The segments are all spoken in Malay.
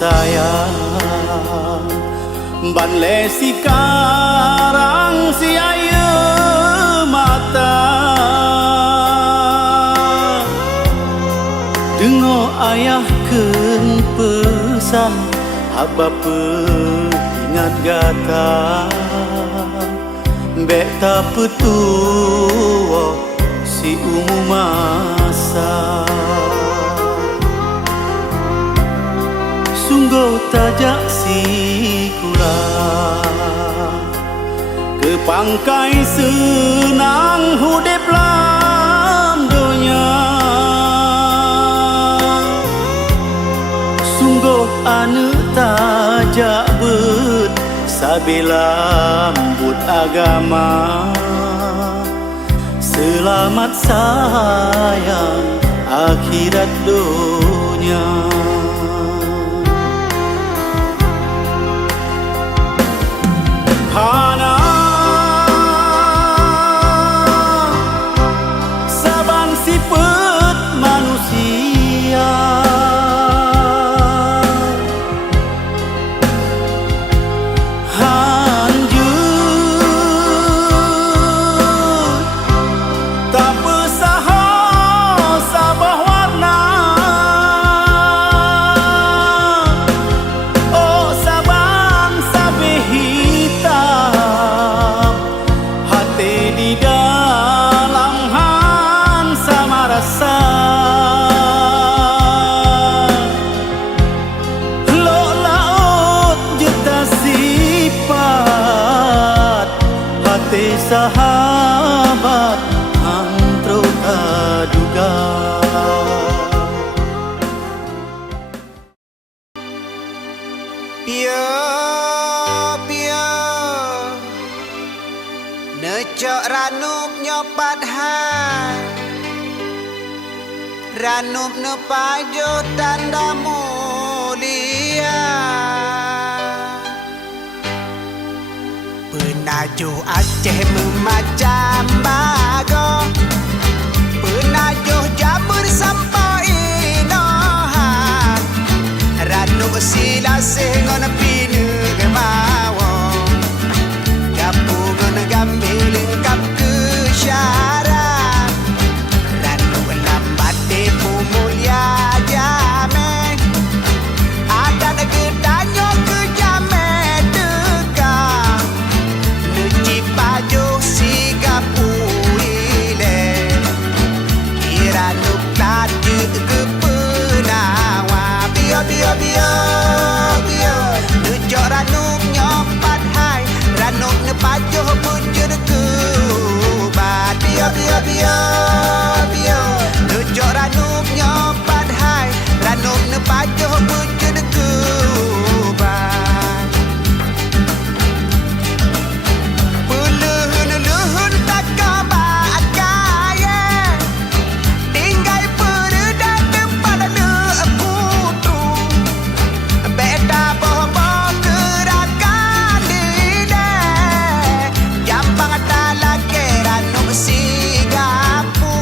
sayang ban le sekarang si ayu mata dengo ayah ken pesan habapa ingat gata bek tak petua si umum masa sungguh tajak si kula ke pangkai senang hudep lam dunia sungguh anu tajak bet sabila lambut agama selamat sayang akhirat dunia hana saban sifat manusia hanjut tak pesaha sabah warna oh saban sabeh hitam hati di dalam han sama rasa lo laut juta sifat hati sahabat antro taduga Pia pia necok ranup nyopat hai ranup nepajo tanda mulia penajo Aceh memacam bago penajo Jabur sampai inohan ranup sila sengon pinu gemawo gapungan gambilin kap kesyarat ranup lambat depu mulia jame adat gedanyo ke jame dekang nuci pajo si gapuile iranup tadi ke penawa biar nujok ranup nyopat hai ranup nepajo bujur kubat biar nujok ranup nyopat hai ranup nepajo bujur kubat puluhun tak kabat kaya tinggal peredat depan putu beta bobo gerakan dine jampang talak ranup sigapu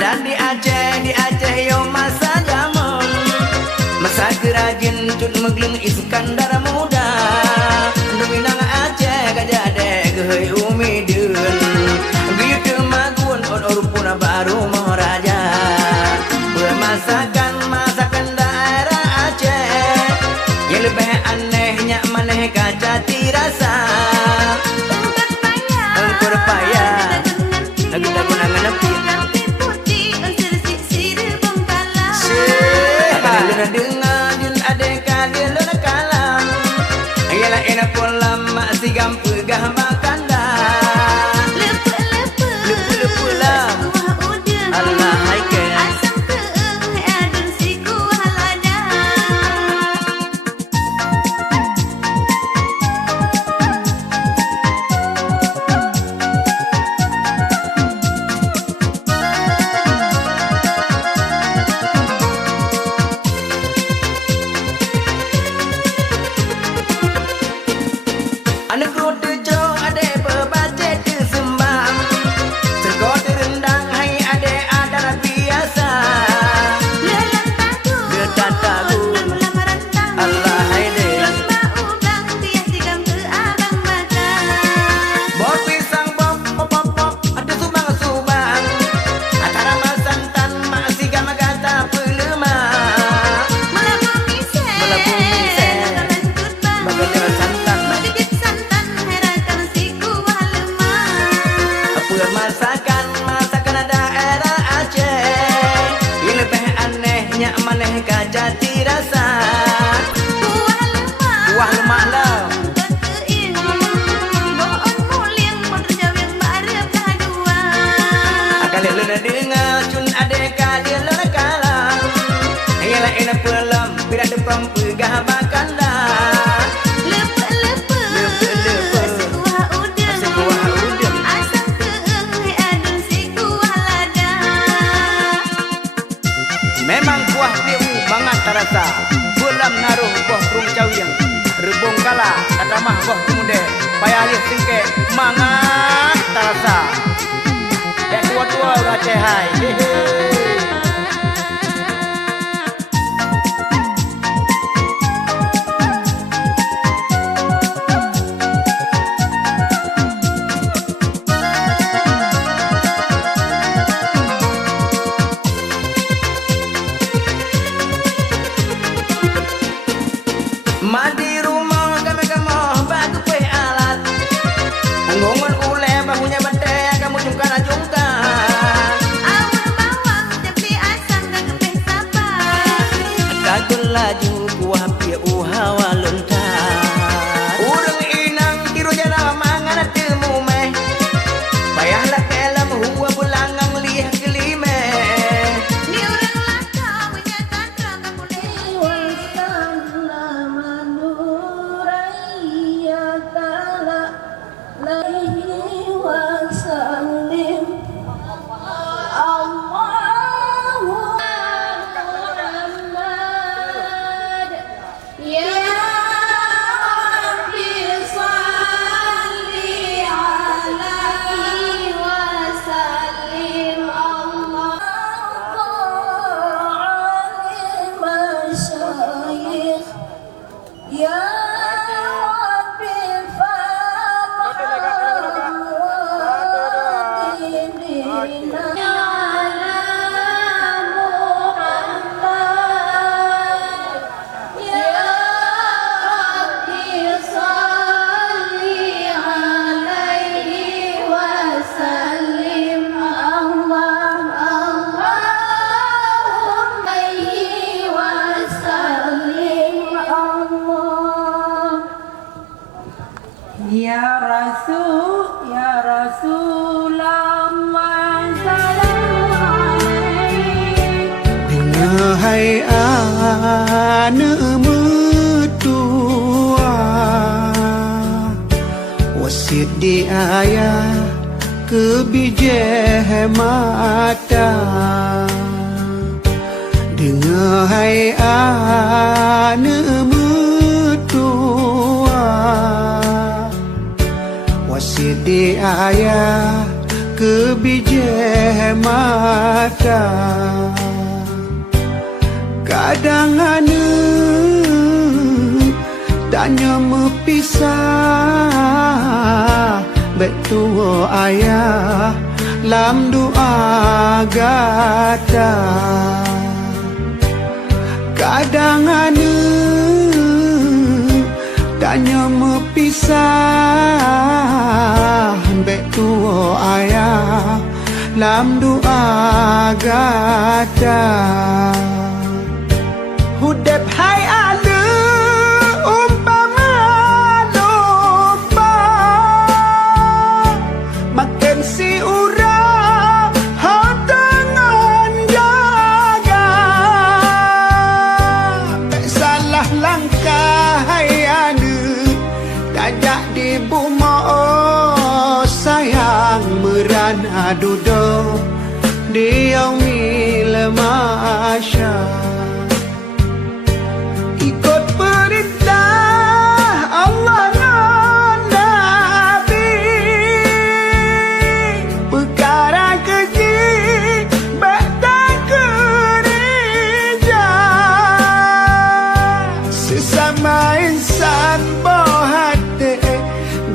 Dan di Aceh yo masa jaman, masa kerajin tut megleng Iskandar muda. Minang Aceh gajah dek hei umidun, gitu magun or puna baru maharaja. Masakan daerah Aceh, yang lebih anehnya maneh kaca tirasa. Engkur payah, lagu-lagu nangan nepi. Dengar jun adeka dia lona kalam, ayalah enak polam masih gampang gah makanda. Lepu lam, Allah haike. Anak roti jauh ade berbaca sembang, sergot rendang hai ade ada biasa. Letak tahu, Allah haide. Bor pisang pop ada subang, antara masantan masih gama kata pelema. Melabu mise, bagaimana santan. Masakan daerah Aceh, yang lebih anehnya maneh kaca tirasa. Kuah lemak lam, akal luna dengar cun adeka dia lona kalam, ayalah enak pelam bila depan pegah bakanda. Memang kuah liu banget terasa. Bulam naruh boh rung cawiang, rebung kala kata mah boh kemude. Payah lihat singke mangat terasa. Ya tua-tua udah cehai. Mandi rumah kami bagu pe alat, ngongon ule bahunya bete kamu jungkar. Tapi asam gak kepeh sapa. Kagul laju kuah pia uhawa lontar. Urang inang tiru jana mangan temu meh. Payahlah kelam huwa bulangang liah kelime. Ni urang laka menyatakan rangka boleh. Ya hai ane mertua, wasit di ayah kebijah mata. Dengar hai ane mertua, wasit di ayah kebijah mata. Kadang ane tanya mepisah, baik tua ayah lam doa gata. Kadang ane tanya mepisah, baik tua ayah lam doa gata. Hudep hai ada umpama domba, makan si urang hau dengan jaga. Tak salah langkah hai ada, tajak di buma oh sayang merana duduk di yaumil masya. Ikut perintah Allah dan Nabi, perkara keji batal gereja. Sesama insan bohate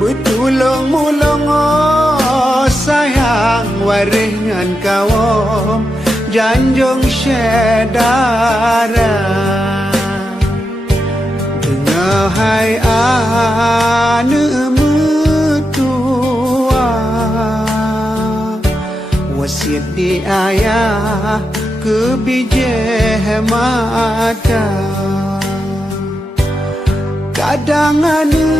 bertulung-mulung oh sayang waringan kawam janjung syedara. Hai ane mertua, wasit di ayah kebijah mata. Kadang ane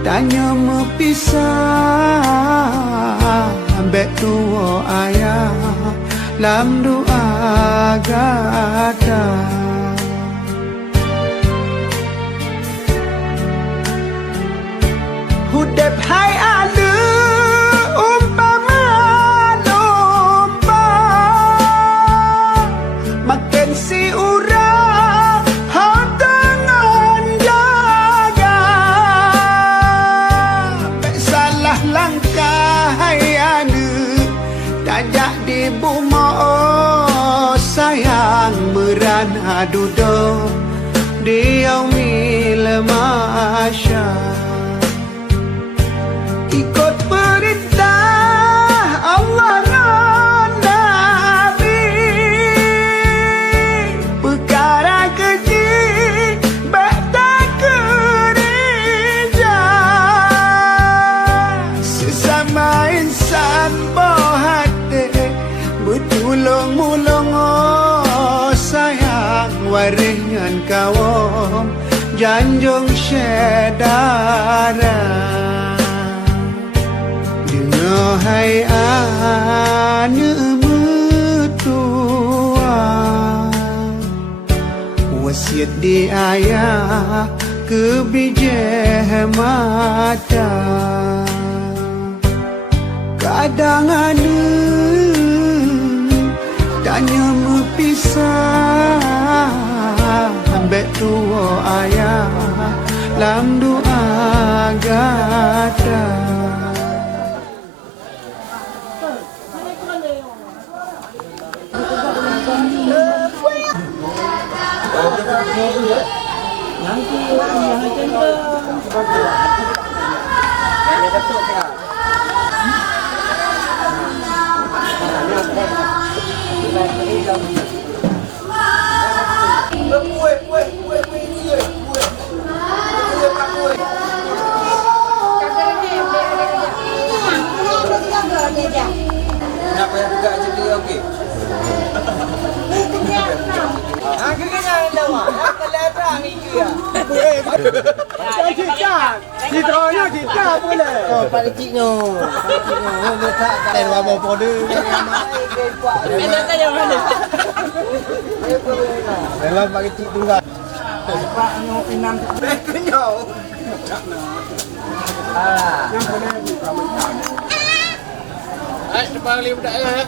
tanya mepisah, ambek tua ayah lam doa gata. Hudep hai ada umpama domba, makan si urang hau dengan jaga. Tak salah langkah hai ada, tajak di buma oh sayang merana duduk di yaumil masya. Ikut perintah Allah dan Nabi, perkara keji batal gereja. Sesama insan bohate bertulung-mulung oh sayang waringan kawam janjung syedara. Hai ane mertua, wasit di ayah kebijah mata. Kadang ane tanya mepisah, ambek tua ayah lam doa gata. Kenapa yang buka je dia okey? Akhirnya anda wah, kelihatan ni dia. Cicak, citranya cicak boleh. Oh, pada cikno. Dia tak ada apa-apa dia. Dia tak ada mana. Kalau pakai cik tunggal. Pak anu pinam Kenyau. ah Ai depan li budak ya.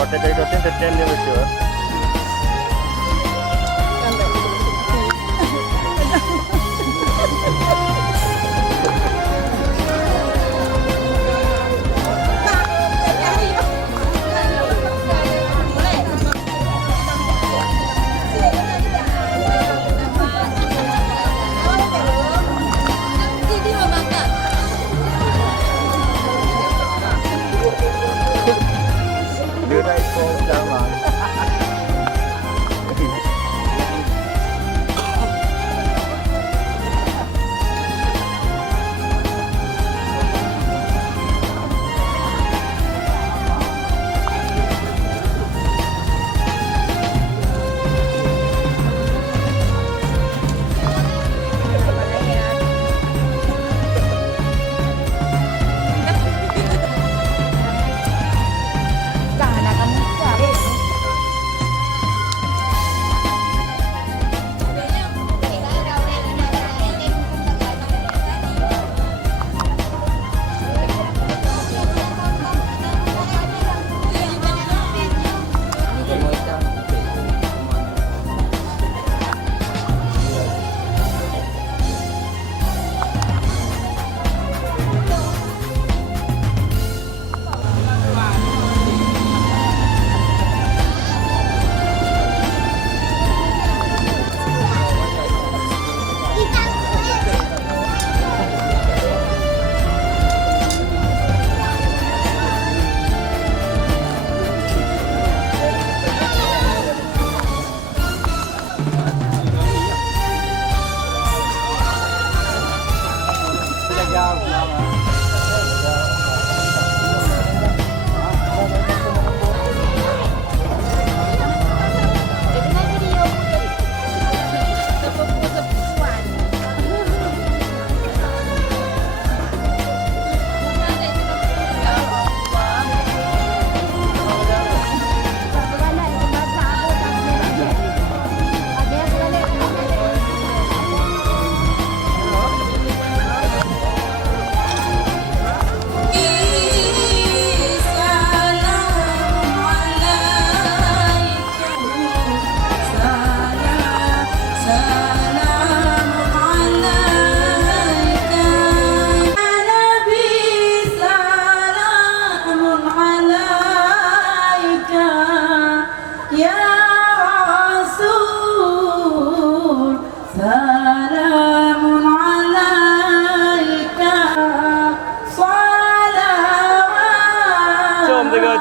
What did I do? Tell you with you. Dia dah ikut jalan.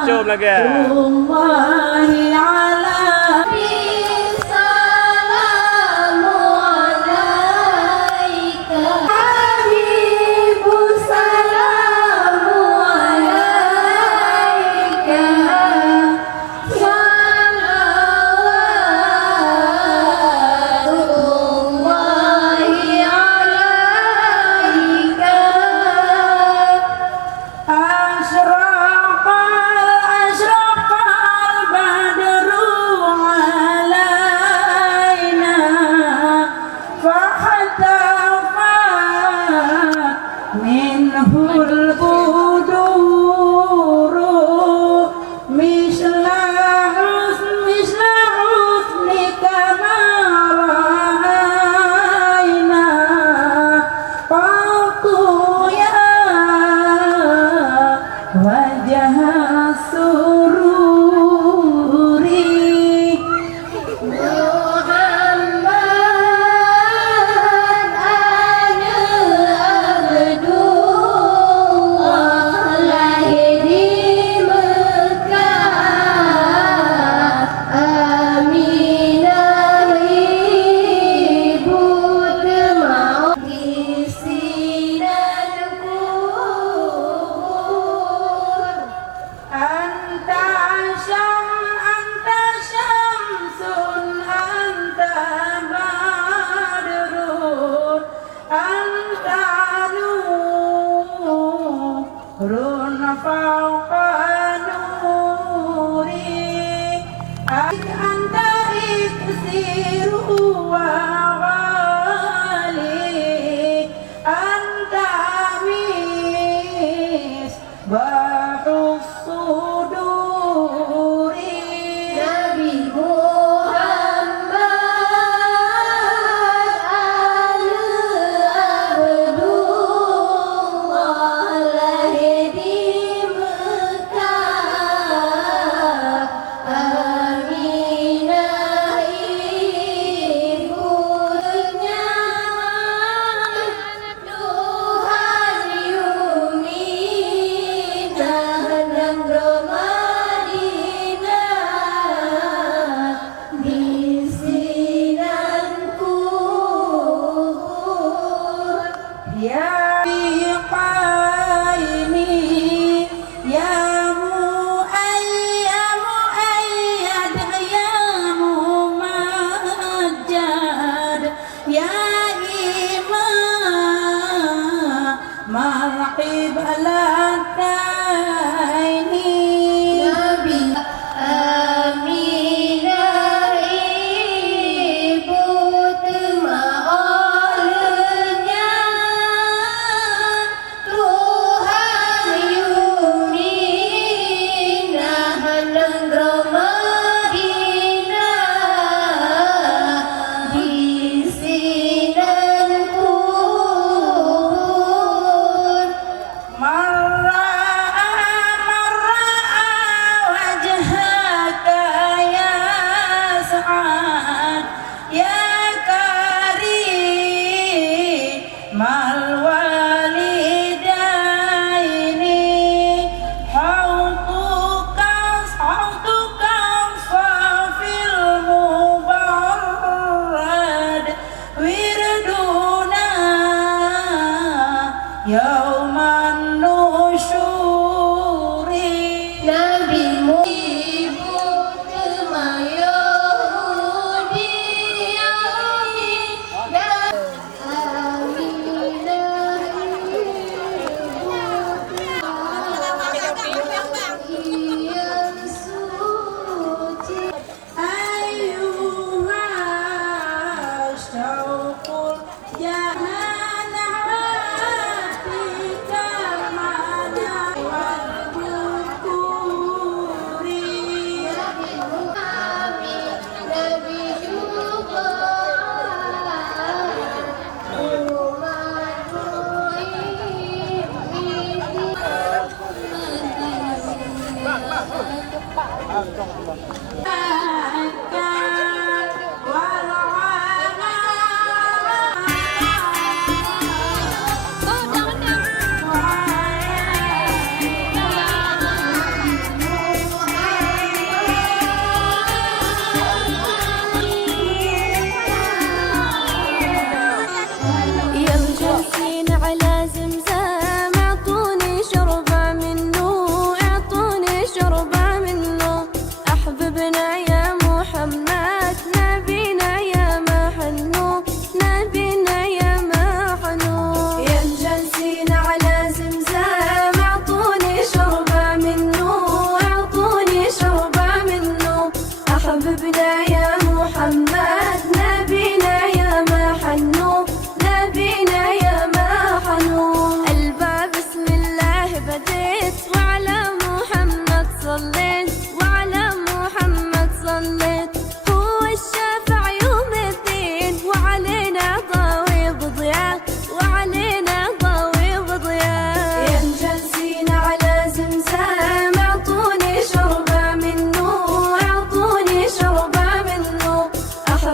Cium lagi. Salawatullah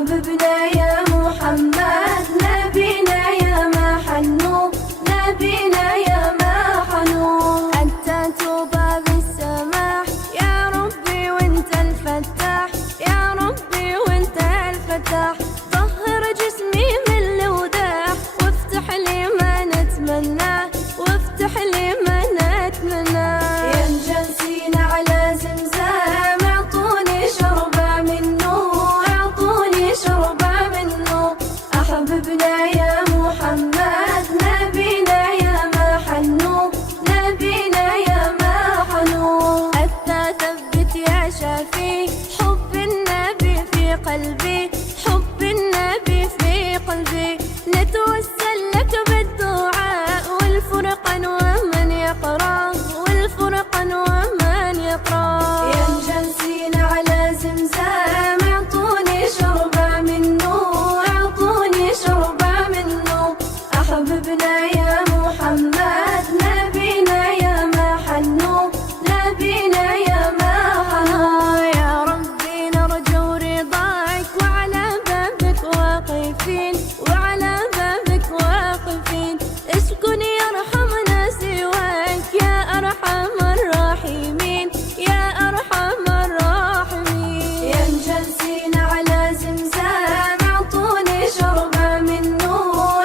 أحببنا يا محمد نبينا يا ما حنو نبينا يا ما حنو أنت توبة بالسماح يا ربي وانت الفتاح يا ربي وانت الفتاح طهر جسمي من الوداع وافتح لي ما نتمناه وافتح لي ما نتمناه يا مجلسين على زمزم اعطوني شربة منه اعطوني شربة منه أحببنا يا محمد نبينا يا ما حنو نبينا يا ما حنو حتى ثبت يا شافي حب النبي في قلبي حب النبي في قلبي نتوسل لك بالدعاء والفرقان ومن يقرأ والفرقان ومن يقرأ يا مجلسين على زمزم اعطوني شربة منه اعطوني شربة منه أحببنا يا محمد نبينا يا ما حنو نبينا يا ما حنو يا ربي نرجو رضاك وعلى بابك واقفين وعلى بابك واقفين اسكن يرحمنا سواك يا أرحم الراحمين يا أرحم الراحمين يا مجلسين على زمزم اعطوني شربة منه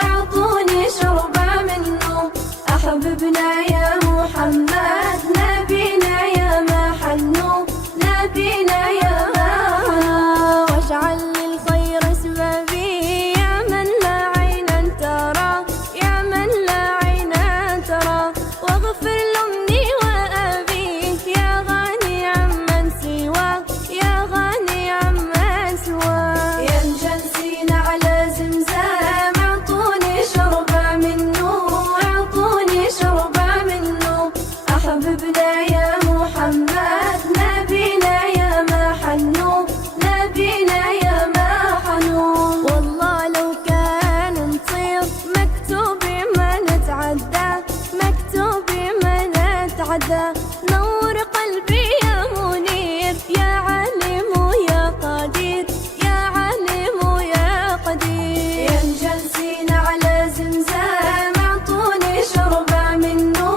اعطوني شربة منه أحببنا يا محمد نبينا يا ما حنو نبينا يا ما حنو واجعل للخير سببي يا من لا عينا ترى يا من لا عينا ترى واغفر لأمي وأبيك يا غني عمن سواك يا غني عمن سواك يا مجلسين على زمزم اعطوني شربة منه اعطوني شربة منه أحببنا يا محمد نبينا يا ما حنو نبينا يا ما حنو والله لو كان نطير مكتوبي ما نتعدى مكتوبي ما نتعدى نور قلبي يا منير يا عليم يا قدير يا عليم يا قدير يا مجلسين على زمزم اعطوني شربة منه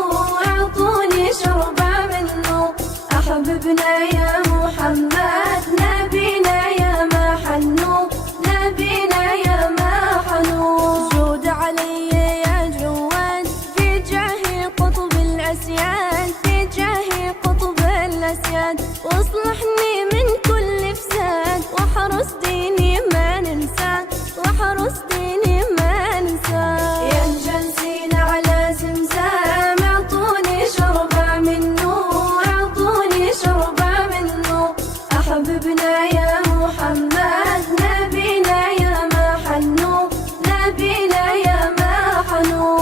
اعطوني شربة منه أحببنا يا محمد نبينا يا ما حنو نبينا يا ما حنو جود علي يا جواد في جاهي قطب الأسياد في جاهي قطب الأسياد واصلحني من كل فساد واحرس ديني ما ننسى واحرس ديني ما ننسى يا مجلسين على زمزم اعطوني شربة منه اعطوني شربة منه أحببنا يا محمد نبينا يا ما حنو نبينا يا ما حنو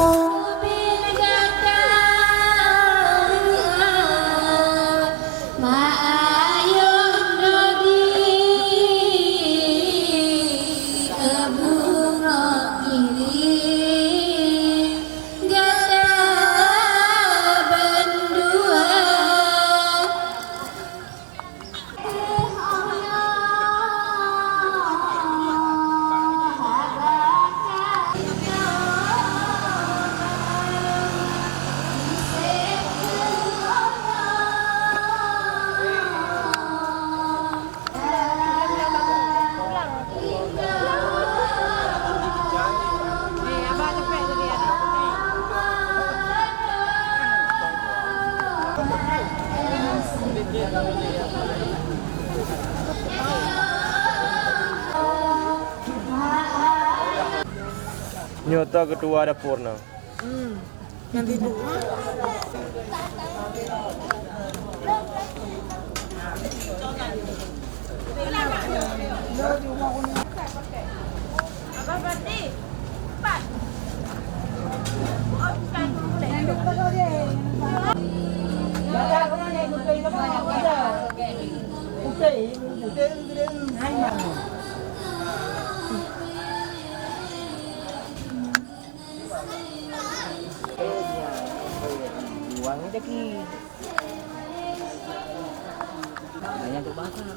Nyota ketua dapurna. Nanti bu. Uangnya deki. Banyak tuh basah.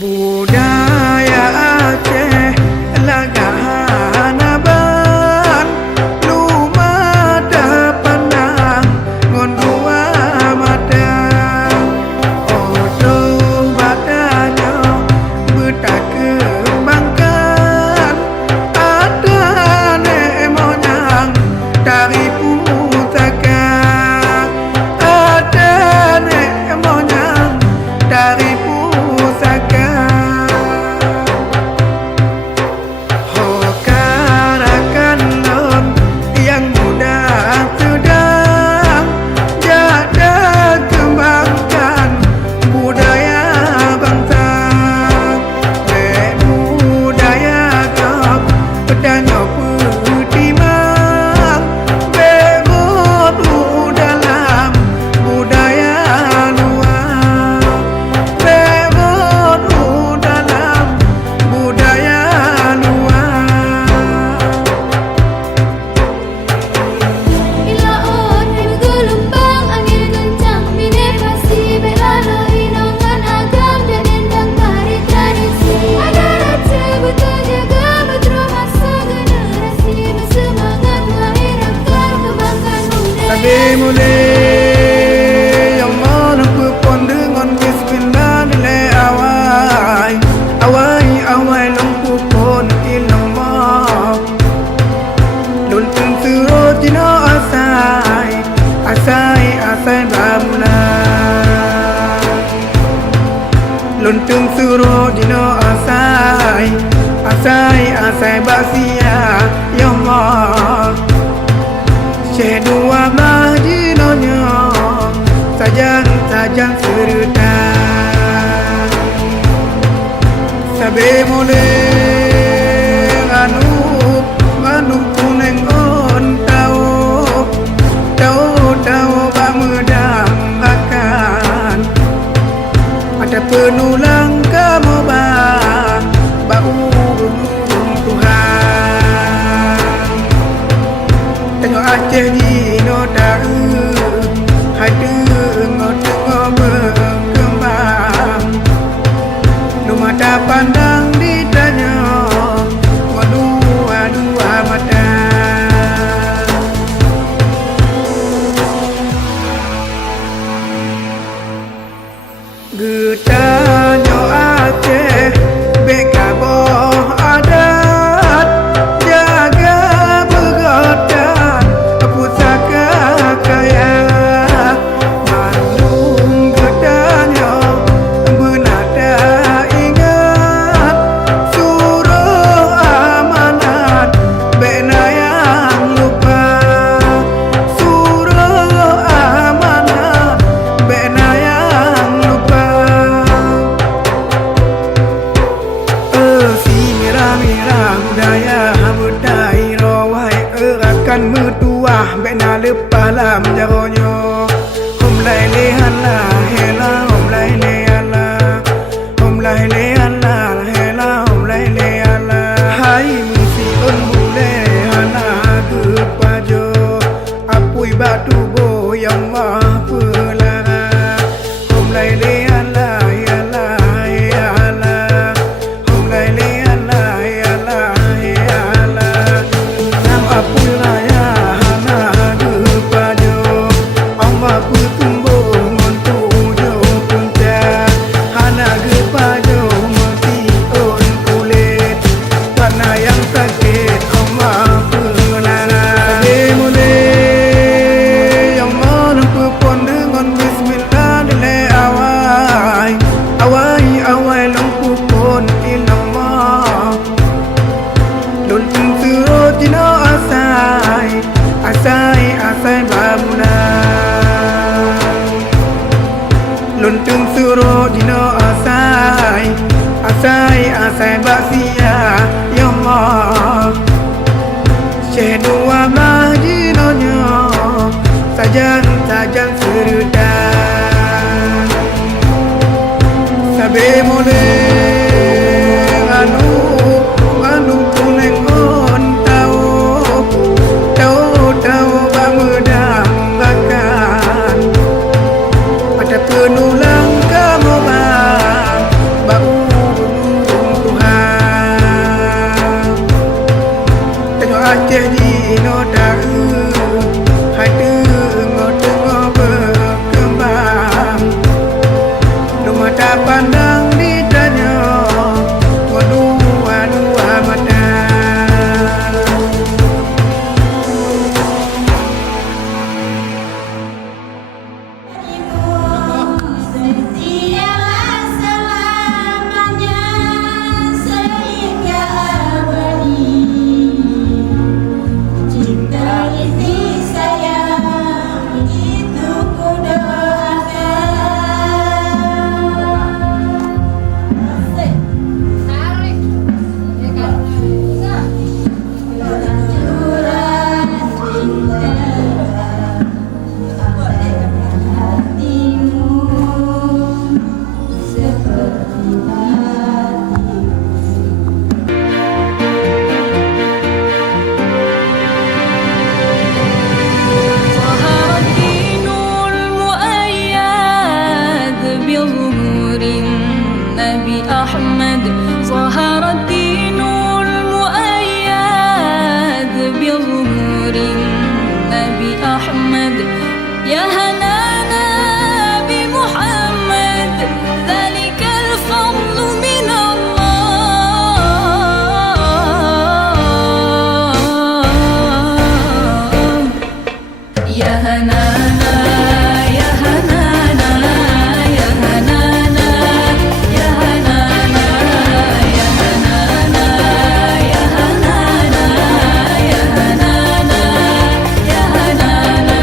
Budaya Aceh lagahanaban lumada pandang ngon dua mata odong badannya betak kembangkan ada nemonyang dari pusaka ada nemonyang dari pusaka hokarakan non yang muda sedang jaga kembangkan budaya bangsa budaya kap pedanya petimang berut dalam budaya luar berut dalam budaya luar. Bila orang gelombang angin kencang Bine pasti berlalu inongan agam dan endang dari tradisi Agar Aceh betul jaga betul masa generasi Bersemangat melahirkan kebanggaan muda Sabi mulai yang mana pun dengan bismillah nilai awai awai awai lempu pun ilmu luntun surut jino asai asai asai bamla luntun surut jino asai asai asai basia ya Allah Syekh dua majinonya sajang serta Sabe mule anu kuneng on tau bamedang akan ada penulang kamu bau Tuhan tengok Aceh di noda hadu ngotengok berkembang numada pandang ditanya dua mata getanya Aceh beka boh adat jaga begodan pusaka kaya mandung getanya benada ingat suruh amanat bena yang lupa suruh amanat bena yang lupa si merah-merah budaya budaya rawai akan mertua bena lepas lam jaronyo hom lai lehan la hela hom lai lehan la hom lai lehan la hela hom lai lehan la hai mesti on bule hana ke pajo apui batu boyang mah pelara hom lai lehan la hela hela hom lai lehan la hela hela nam apui raya hana ke pajo amma pu tumbo ngon tu Aceh dua belah jinonyo Sajang-sajang seredan Sabe mole anu kuneng on tau bamedang bakan pada penulang kamu bau Tuhan tengok Aceh di noda hati tengok berkembang rumah tak pandang ditanya dua mata Setialah selamanya sehingga abadi. Cinta ini sayang itu ku ظهر الدين المؤيد بظهور النبي أحمد ظهر الدين المؤيد بظهور النبي أحمد يا هنانا بمحمد ذلك الفضل من الله يا هنانا يا هنانا يا هنانا يا هنانا يا هنانا يا هنانا يا هنانا يا هنانا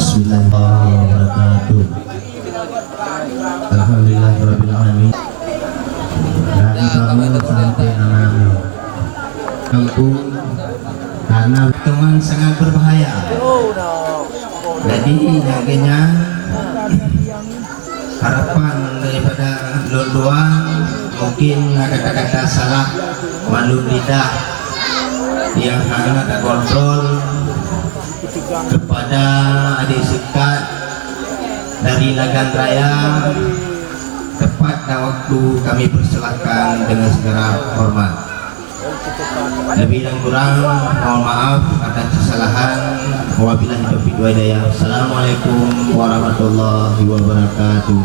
Bismillahirrahmanirrahim. Alhamdulillahirrahmanirrahim. Dari kamu sampai anakmu kampung karena teman sangat berbahaya. Jadi akhirnya harapan daripada luar mungkin ada kata-kata salah malu lidah yang harus ada kontrol kepada adik sekat dari Nagan Raya. Tepat waktu kami persilahkan dengan segera hormat. Lebih dan kurang mohon maaf atas kesalahan. Wabillahi taufiq wal hidayah. Assalamualaikum warahmatullahi wabarakatuh.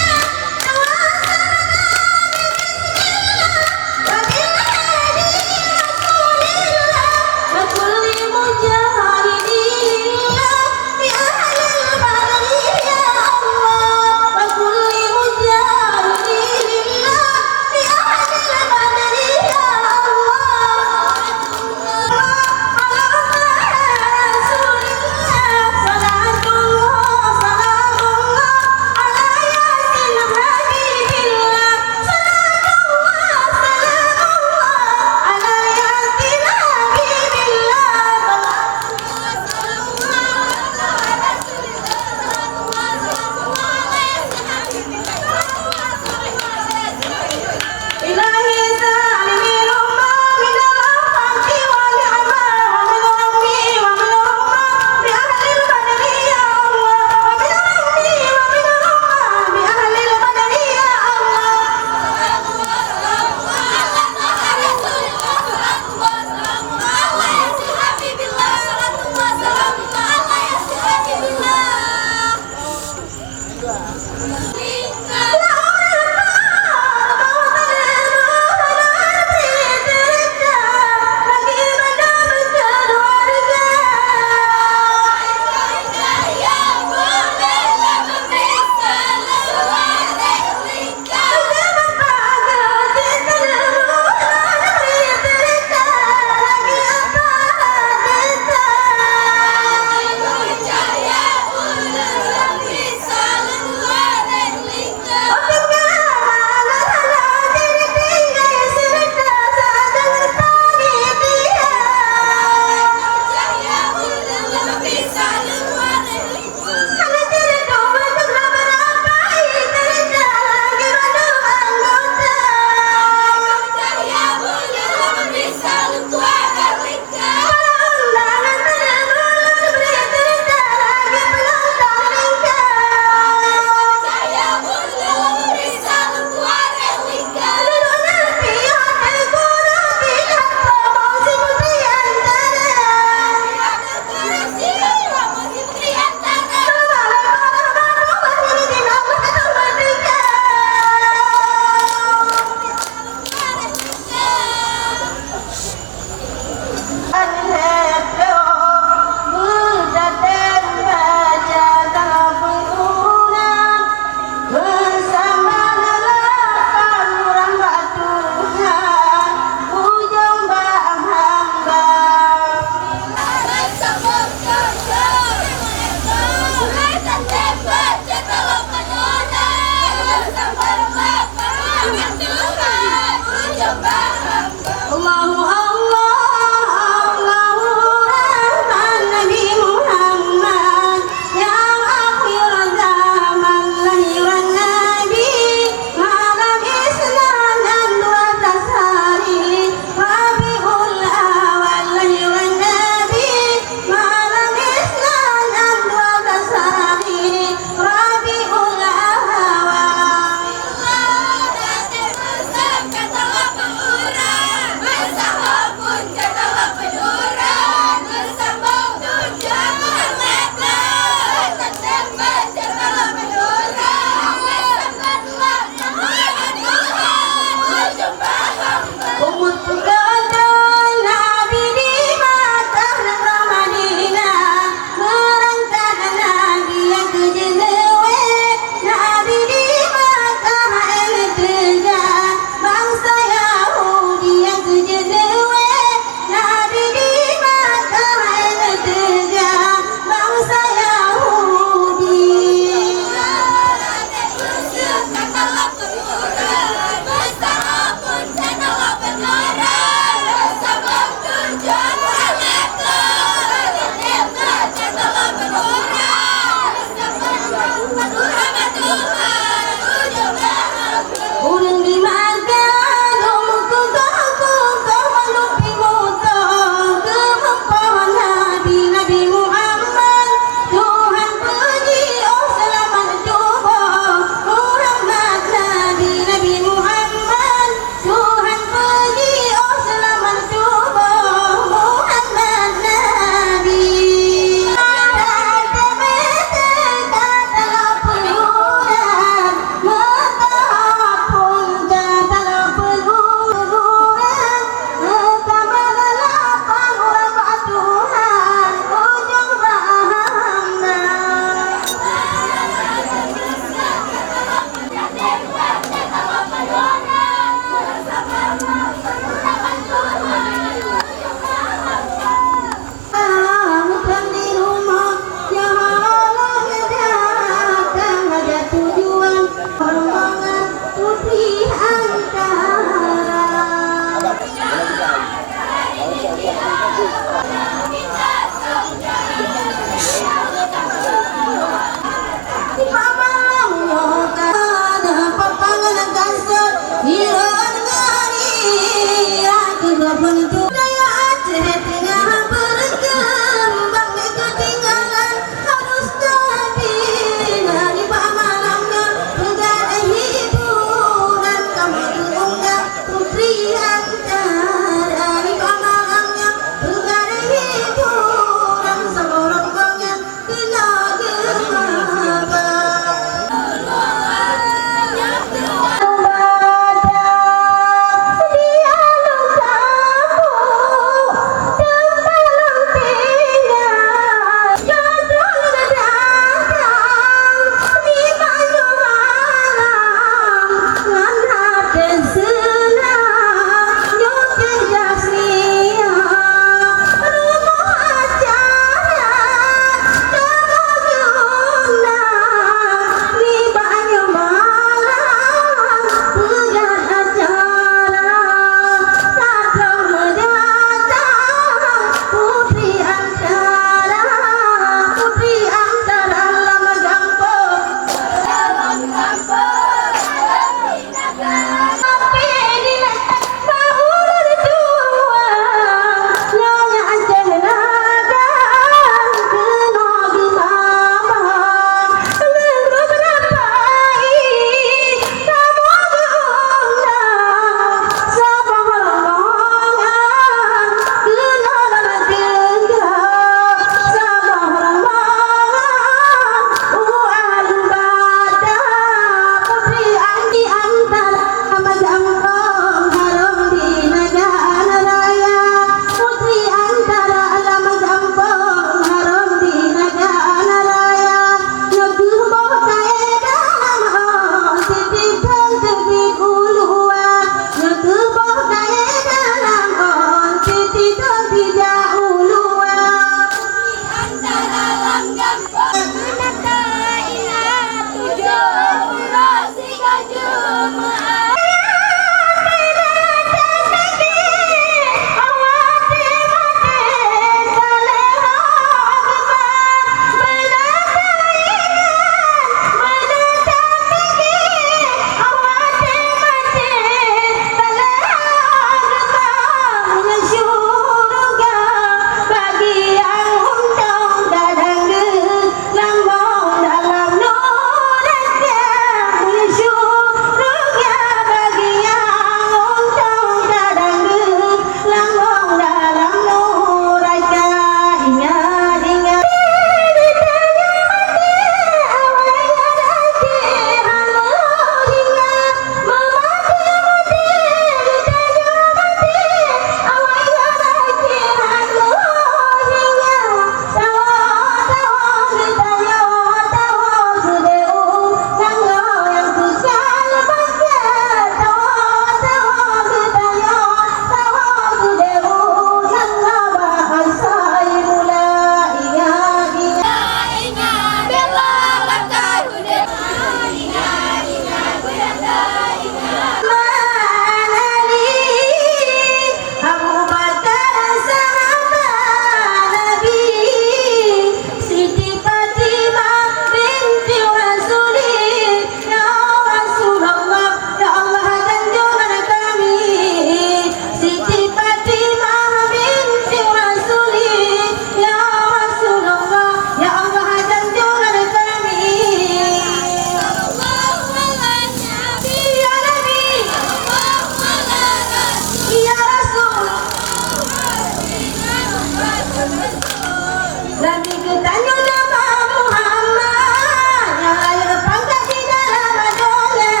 Nabi ketanya nama Muhammad yang lahir pangkat di dalam adola.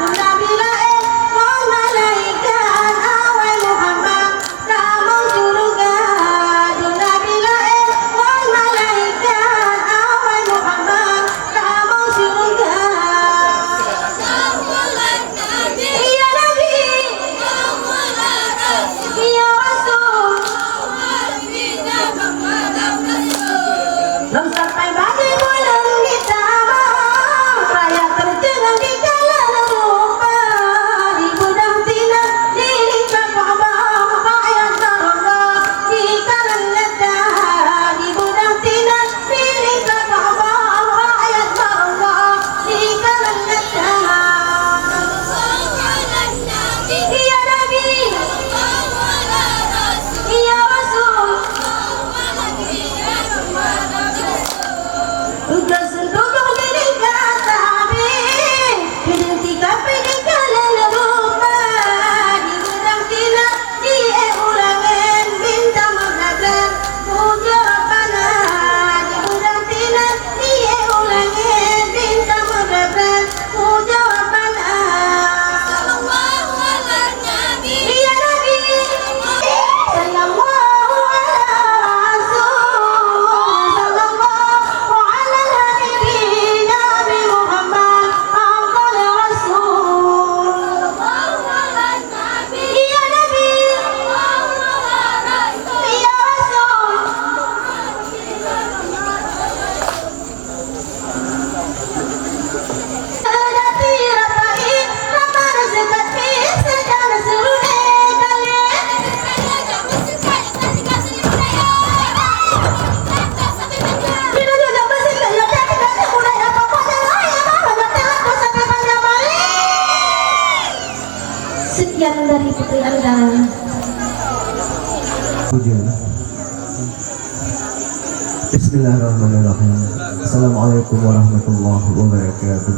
Tu Nabi lain mau malaikat awal Muhammad kamu surga. Tu Nabi lain mau malaikat awal Muhammad kamu surga. Ya Nabi, ya Rasul. Belum sampai bagi bulan kita raya tercengang di jalan rupa di gudang tina di lingkar Ka'bah rakyat terangga di kanan nyata di gudang tina di lingkar Ka'bah rakyat terangga di kanan nyata. Ya Nabi, ya Rasul. Udah senduduk di lingkar Ka'bah identika peninggalan rupa di gudang tina di ulangan bintang megagan puja Rabbana di gudang tina di ulangan bintang megagan puja Rabbana. Ya Nabi, sallallahu ala Rasul, sallallahu ala Nabi Nabi Muhammad afdal Rasul. Ya Nabi, ya Rasul. Hadapi rapai ramana zakat fi sejarah seluruh kalian. Kita juga bersih kaya tapi tak semudah apa-apa yang lain bahwa telah sampai panjang balik. Sekian dari Putri Anda. Bismillahirrahmanirrahim. Assalamualaikum warahmatullahi wabarakatuh.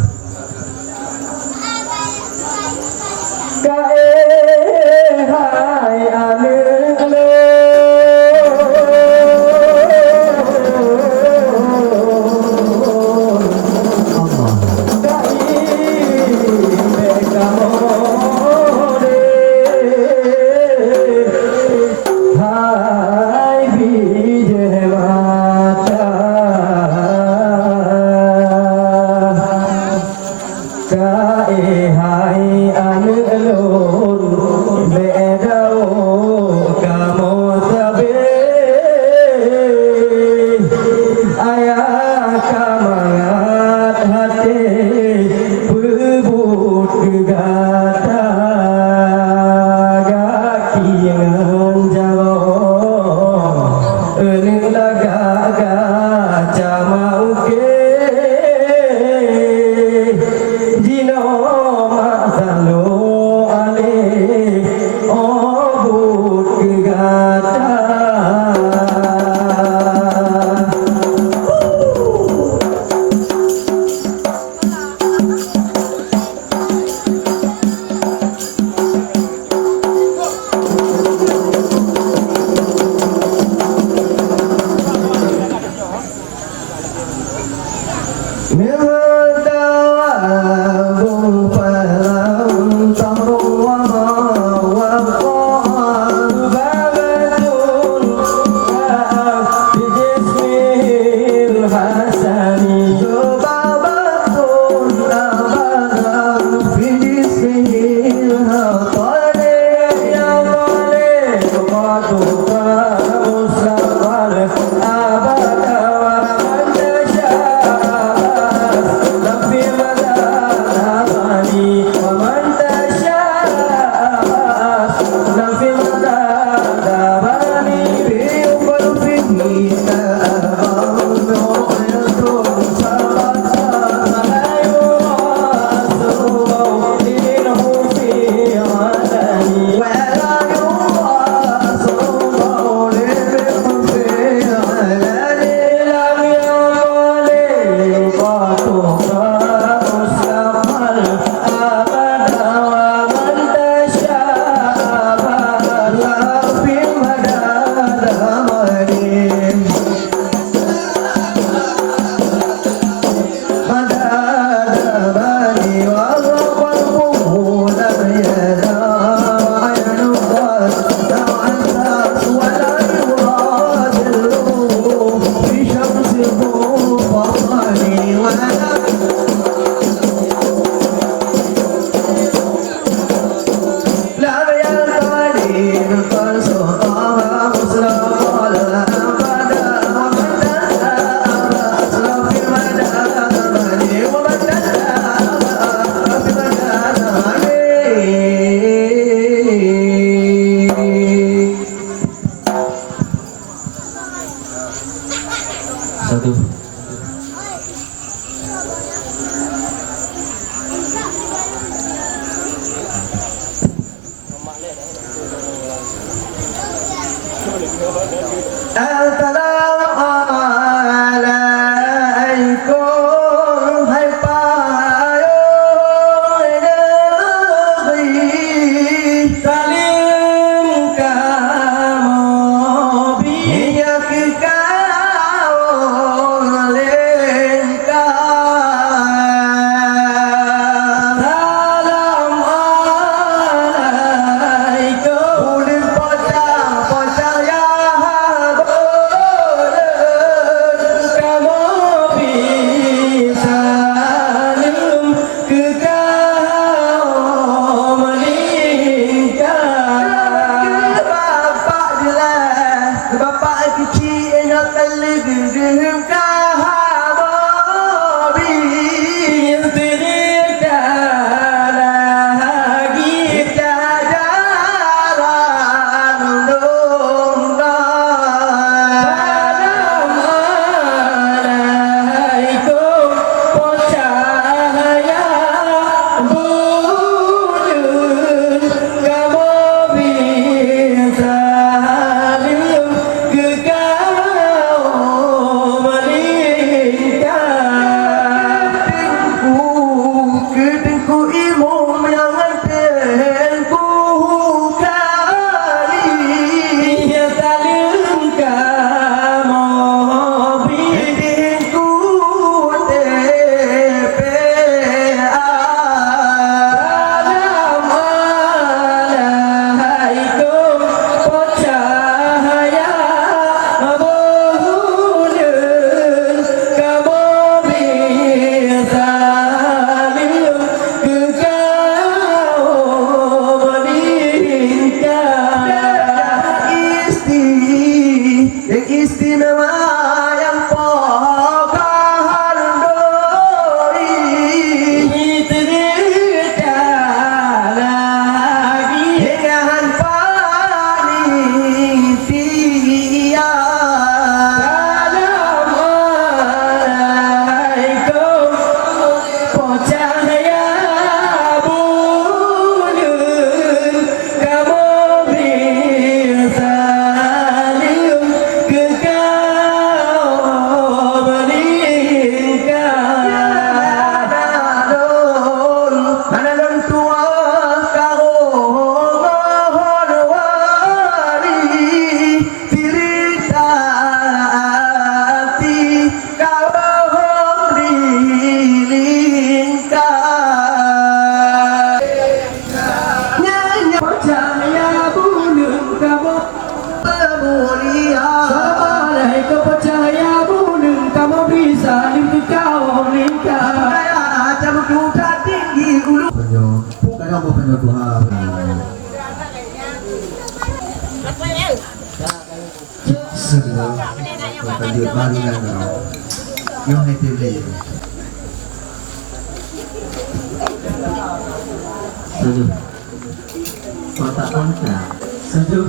Satu. Assalamualaikum hai payoy negeri salim kamu biya kau lengkap salam alaikum ulil pocah ya istimewa yang pokahan doi cerita lagi dengan panitia. Assalamualaikum pocah ya bunyun kamu bisa Sedang lanjut mari kan yang itu dia. Satu. Kontak. Satu.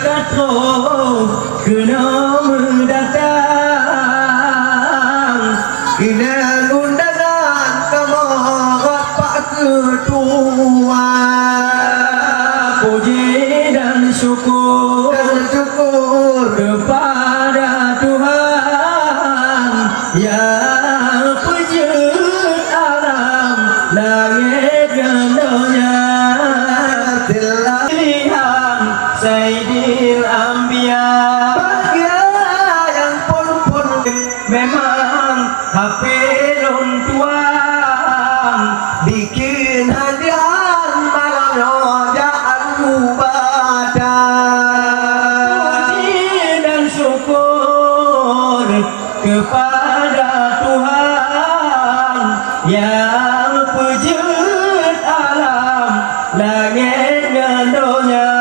katro kena mendatang Kena undangan kemohon Pak Ketua puji dan syukur kepada Tuhan yang pencipta alam langit dan dunia. Pilihan Sayyidil Anbiya yang pun memang hafilun tuan bikin hadiah malam rojaan mubadah. puji dan syukur kepada Tuhan yang pencipta alam langit dan dunia.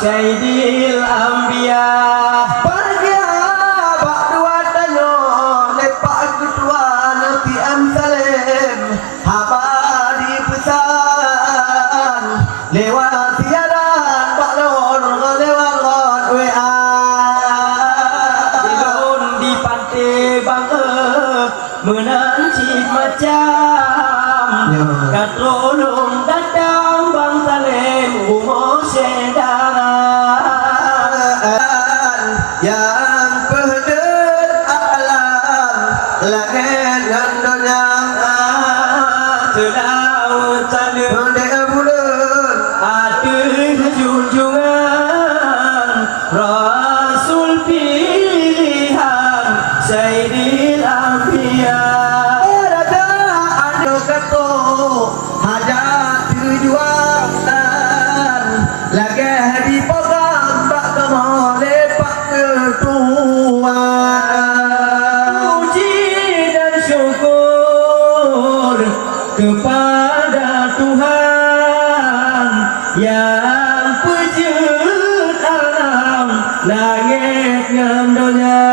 Sayyidil Anbiya Bahagia Pak Dua Tanyo Lepak Ketua Nabi Amsalim Habari pesan lewat siaran Pak Lon lewat Lon WA Dilun di pantai bangga menanci macam katrolong datang bang Salim umur sedaran yang pedet alam langit dan dunia Selaut Salim Merdeka bulan aduh junjungan Rasul pilihan Sayyidil Anbiya ada kata hajat tujuan lagi di program tak kemana lepak ketua puji dan syukur kepada Tuhan yang pencipta alam langit dan dunia.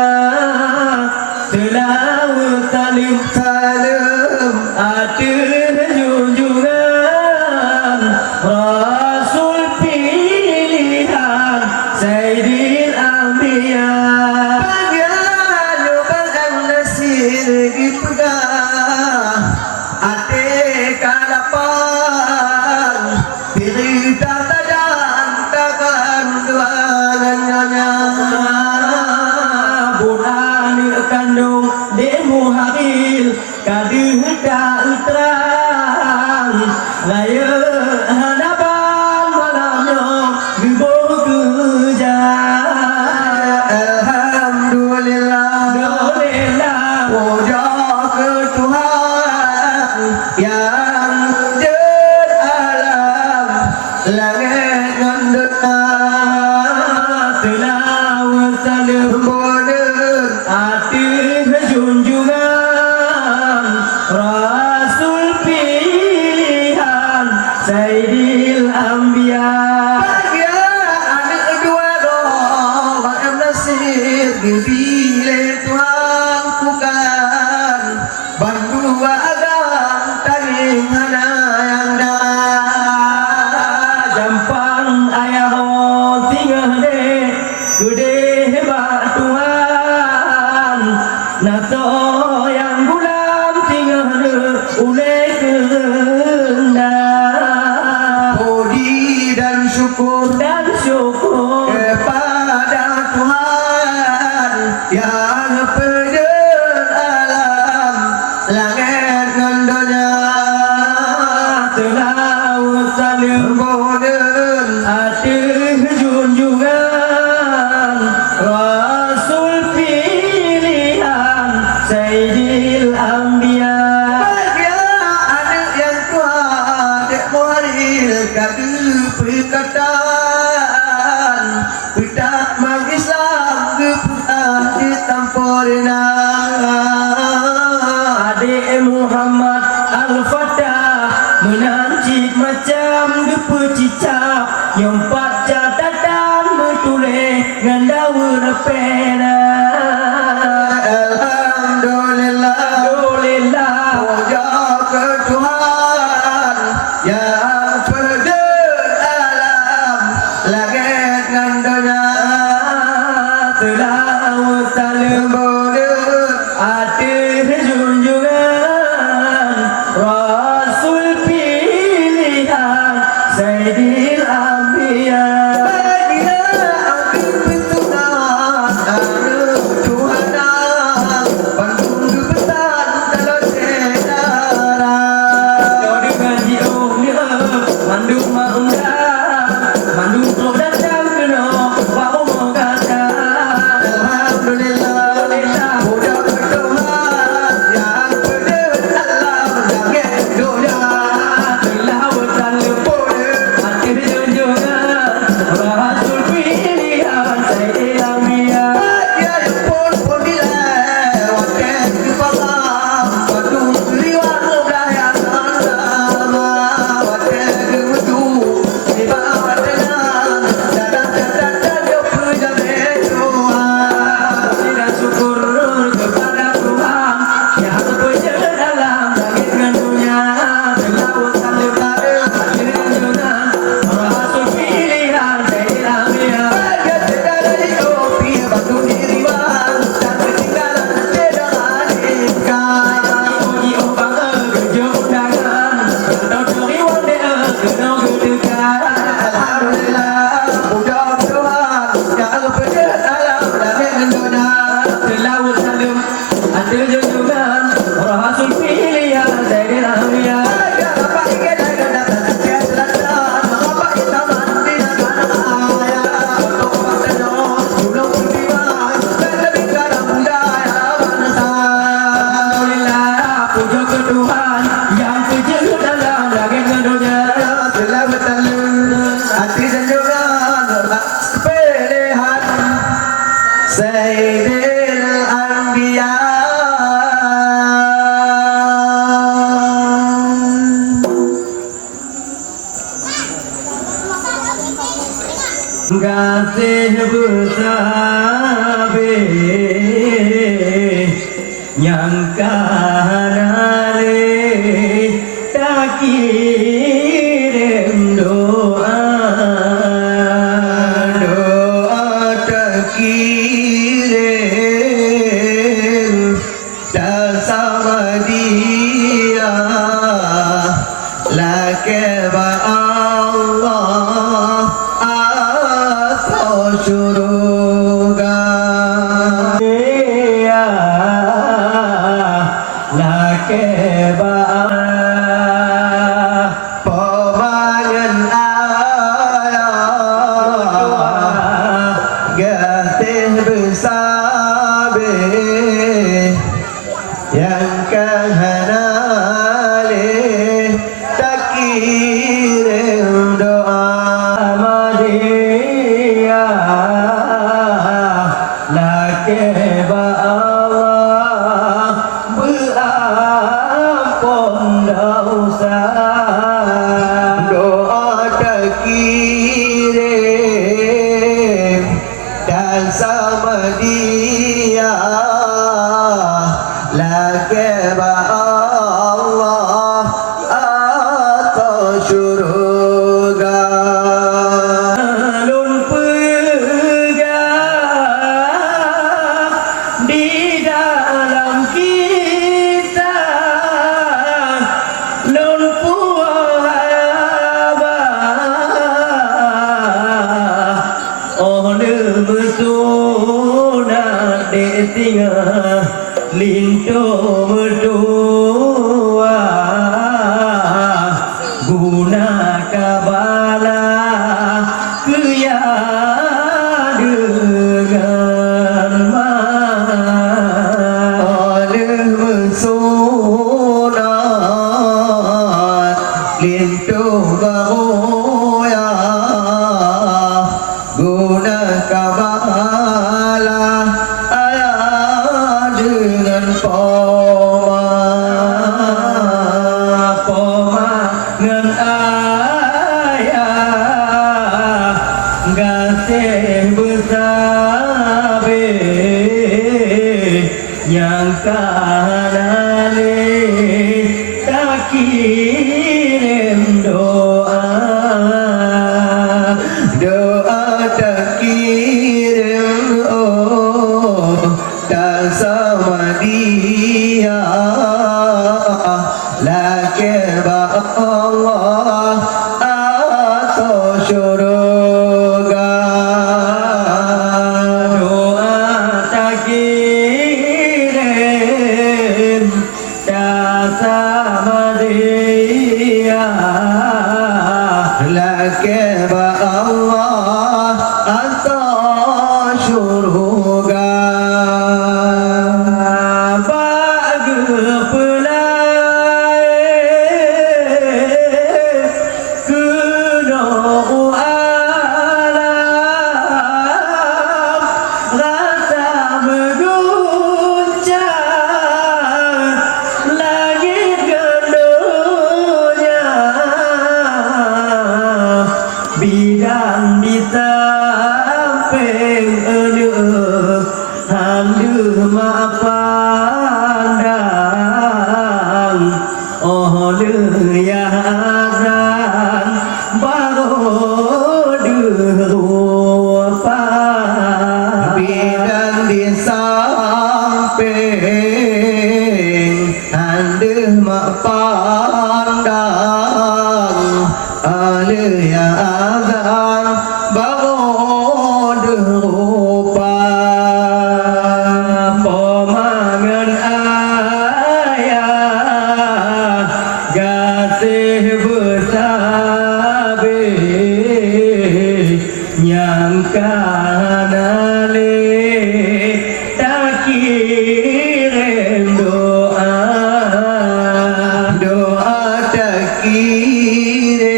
Selawat salim salam atur junjungan Rasul pilihan Sayyidil Anbiya. bagian lubang nasir dipegang adik kalapan pilih tata dan takkan duanya bulan kandung demu haril kaduh tak terang raya hadapan malamnya gebuh kejang. Alhamdulillah Alhamdulillah puja ke Tuhan yang jad alam langit dan dunia selawat salam bodoh atur junjungan Rasul pilihan Sayyidil Anbiya. bahagia anak dua dong Bang Nasir bila Tuhan bukan bandua agam taring hana yang dah Jampang ayah tinggal deh gede hebat Tuhan nato yang gulam tinggal ulai kendah puji dan syukur dan syukur kepada Tuhan yang pencipta alam langit dan dunia selawat salam bodoh atur junjungan Rasul pilihan Sayyidil Anbiya. bahagia anak yang Tuhan dek muharil kami perkataan petak mang Islam keputan ditampurna Adik Muhammad Al-Fatah menancik macam gepecicap nyompat catatan bertulis dengan daun pena. Alhamdulillah Alhamdulillah puja ke Tuhan yang pencipta alam kasih bersabe yang kanale tak kirim doa tak kirim tak sama dia laki Allah atau syurga laki pemangan ayah gatih bersabe yang kanale tak kirim doa Maria laki Allah berampun dosa doa tak kirim dan sama dia laki Allah atau syurga lun pegang di dalam kisah lun puhabah oh nemetuna de tinggal linto berdua guna kabala kaya dengan oleh mensunat linto baroya guna kabala ayah dengan pomangan ayah gasih bersabe yang kanale tak kirim doa tak kirim tak sama dia laki Allah atau syurga doa tak kirim tak sama dia laki Allah atau syurga bidang di samping elok handu mak pandang oh ya azan baru derupa bidang di samping handu mak pandang ya azan baru derupa pemangan ayah gasih bersabe yang kanale tak kirim doa tak kirim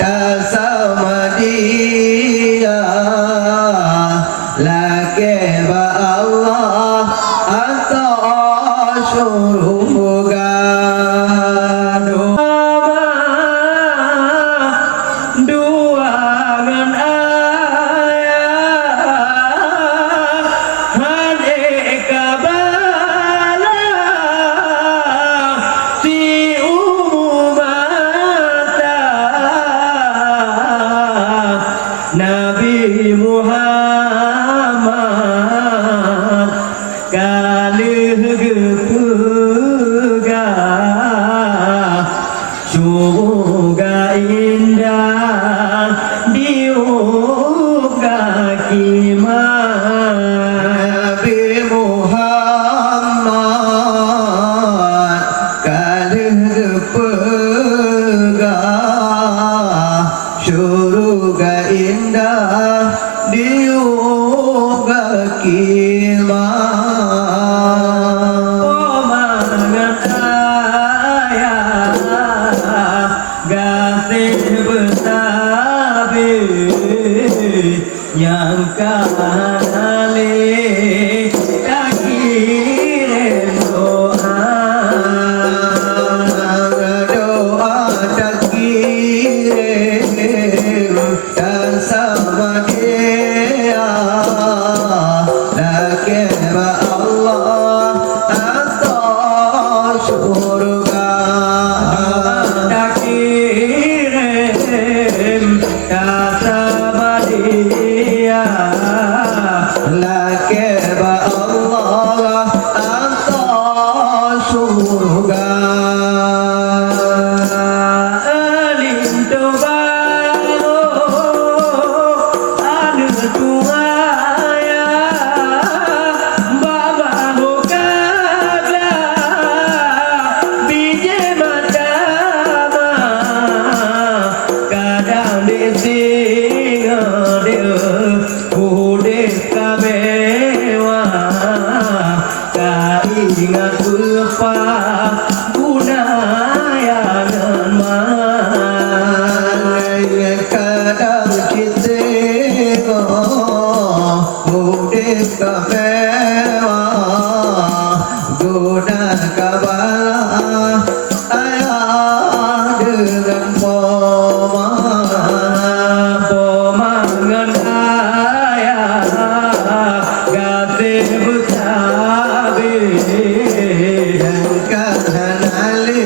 tak sama dia laki Allah atau syurga doa Gade betabe yang kanale kakiren doa kirim dan sama dia lakeba Allah atau surga kirim kata badia lakeba Allah atau surga lindo bago anu tuaya baba hokagla bije matama kadang disinga dia ude kabewa kaingat lupa gunayan kadang kita mudik kemewa guna kabala ayah dengan pomangan ayah gade betabe dan kanale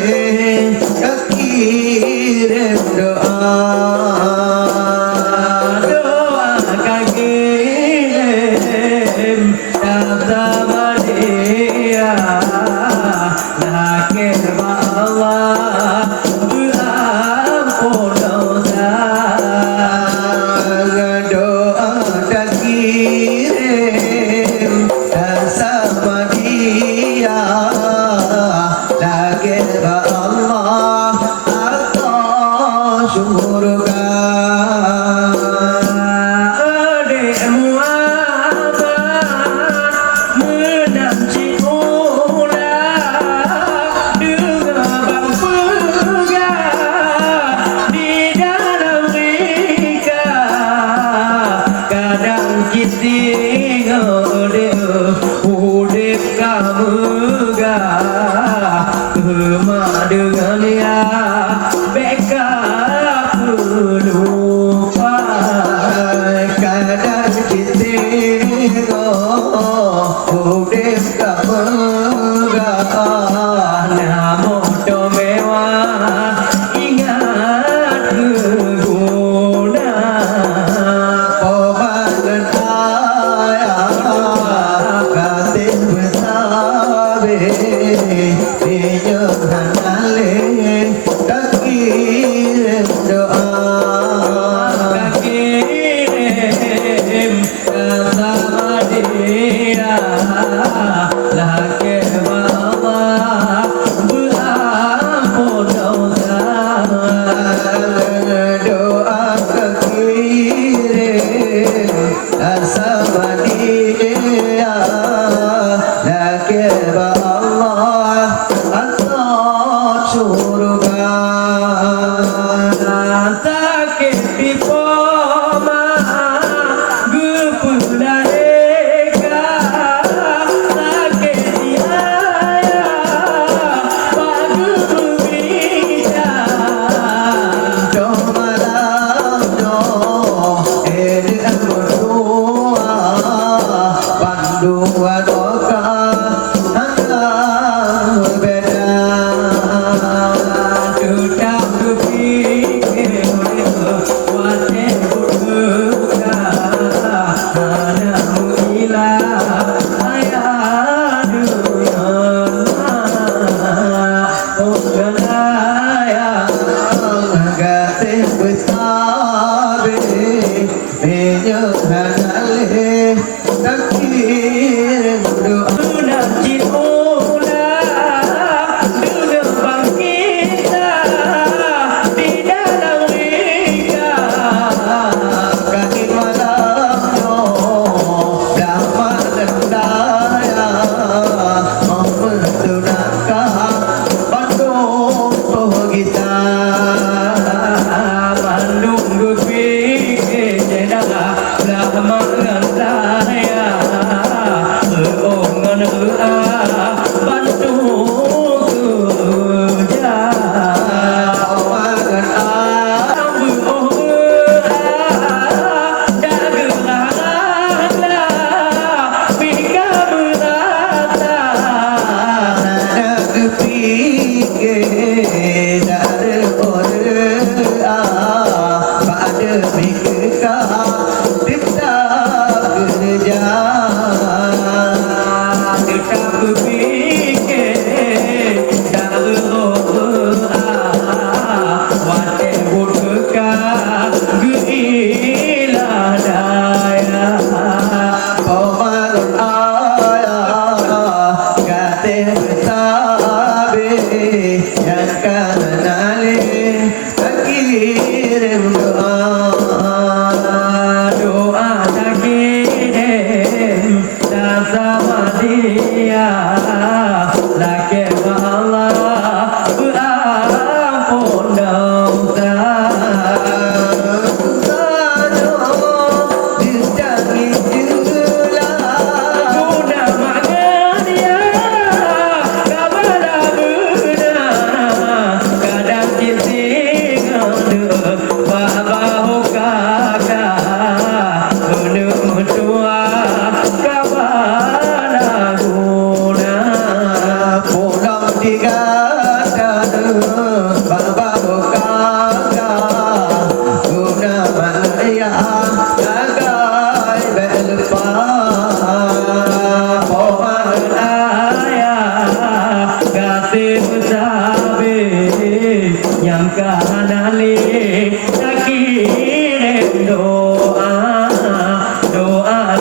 kirim doa doa kakirim kata badia lakeba Allah berampun dosa doa dan kirim dan sama dia lakeba Allah atau surga adikmu abang menang cikula dengan bang pegang di dalam rika kadang kita udip kamu gak kema dengan ya beka kirim doa tak kirim dan sama dia laki Allah berampun dosa. Yang kanali tak kirim doa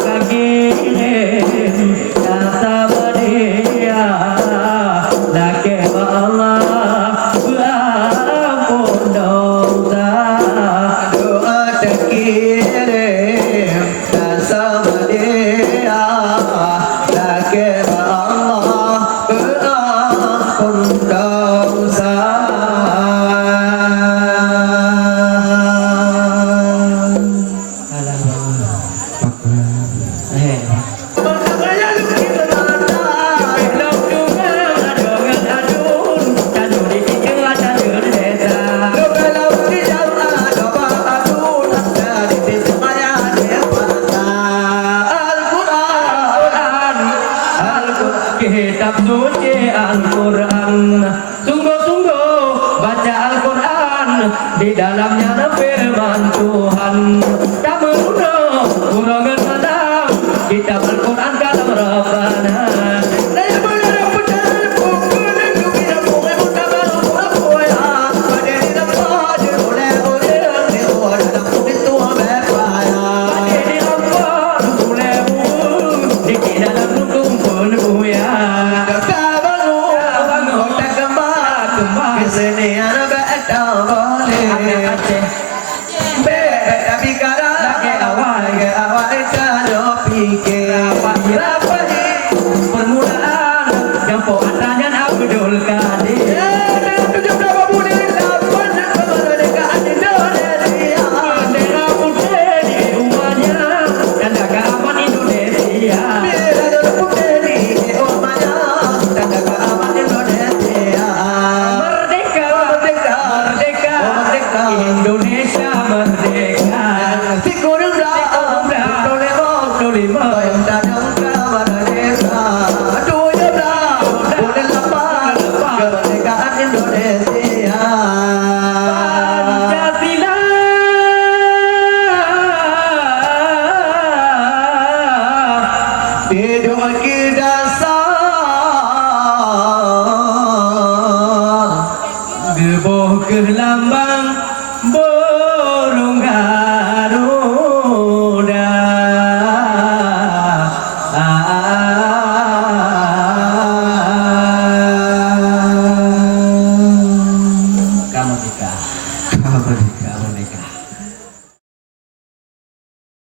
tak kirim tak sama dia laki Allah berampun dosa. Doa tak kirim tak sama dia laki Allah berampun dosa. Kitab suci Al-Quran, sungguh-sungguh baca Al-Quran, di dalamnya ada firman Tuhan. Tak meruno kurangan malam, kitab Al-Quran kalam Rabbana. Sini anak betul boleh Aceh bebek tapi kadang lagi awal cara pikir apa ni permulaan yang poatanya Abdul Qadir. Tujuh berapa bulan lapan kemerdekaan Indonesia, bendera putih di rumahnya tanda keamanan Indonesia. Bendera putih di rumahnya tanda keamanan Indonesia. Merdeka Indonesia.